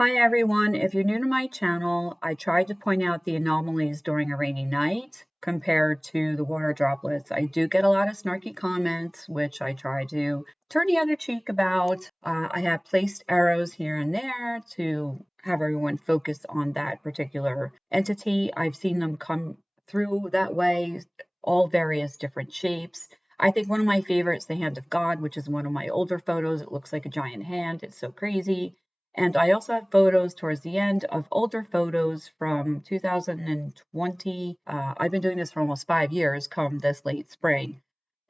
Hi everyone, if you're new to my channel, I tried to point out the anomalies during a rainy night compared to the water droplets. I do get a lot of snarky comments, which I try to turn the other cheek about. I have placed arrows here and there to have everyone focus on that particular entity. I've seen them come through that way, all various different shapes. I think one of my favorites, the Hand of God, which is one of my older photos. It looks like a giant hand. It's so crazy. And I also have photos towards the end of older photos from 2020. I've been doing this for almost 5 years, come this late spring.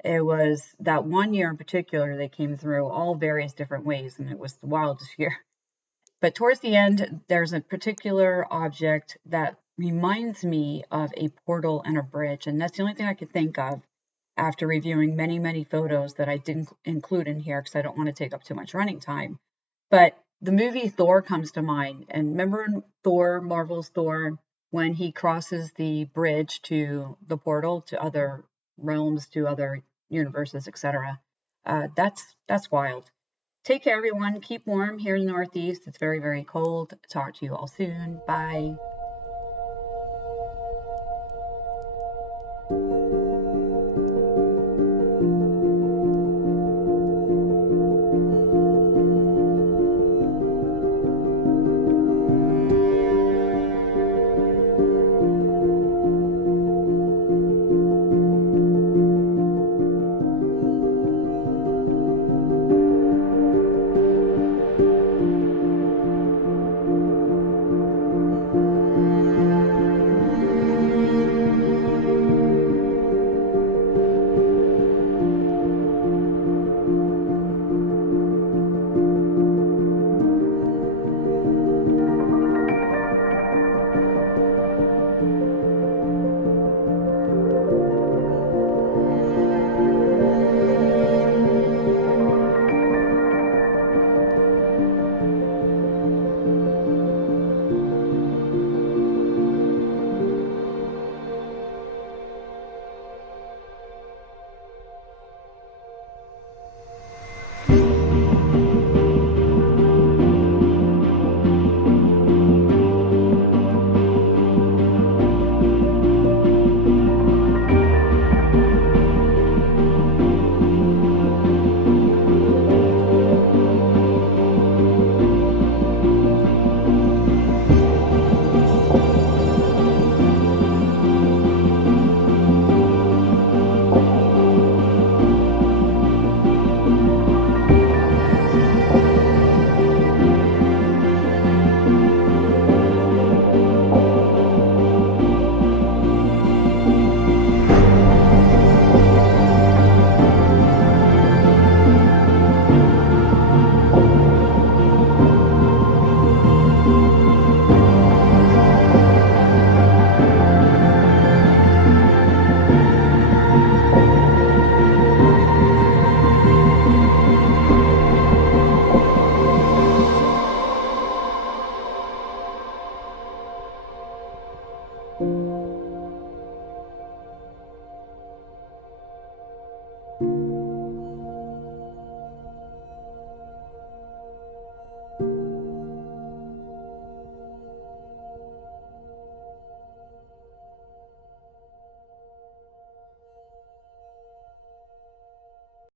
It was that one year in particular, they came through all various different ways, and it was the wildest year. But towards the end, there's a particular object that reminds me of a portal and a bridge, and that's the only thing I could think of after reviewing many, many photos that I didn't include in here because I don't want to take up too much running time. But the movie Thor comes to mind. And remember in Thor, Marvel's Thor, when he crosses the bridge to the portal to other realms, to other universes, etc. That's wild. Take care, everyone. Keep warm here in the Northeast. It's very, very cold. Talk to you all soon. Bye.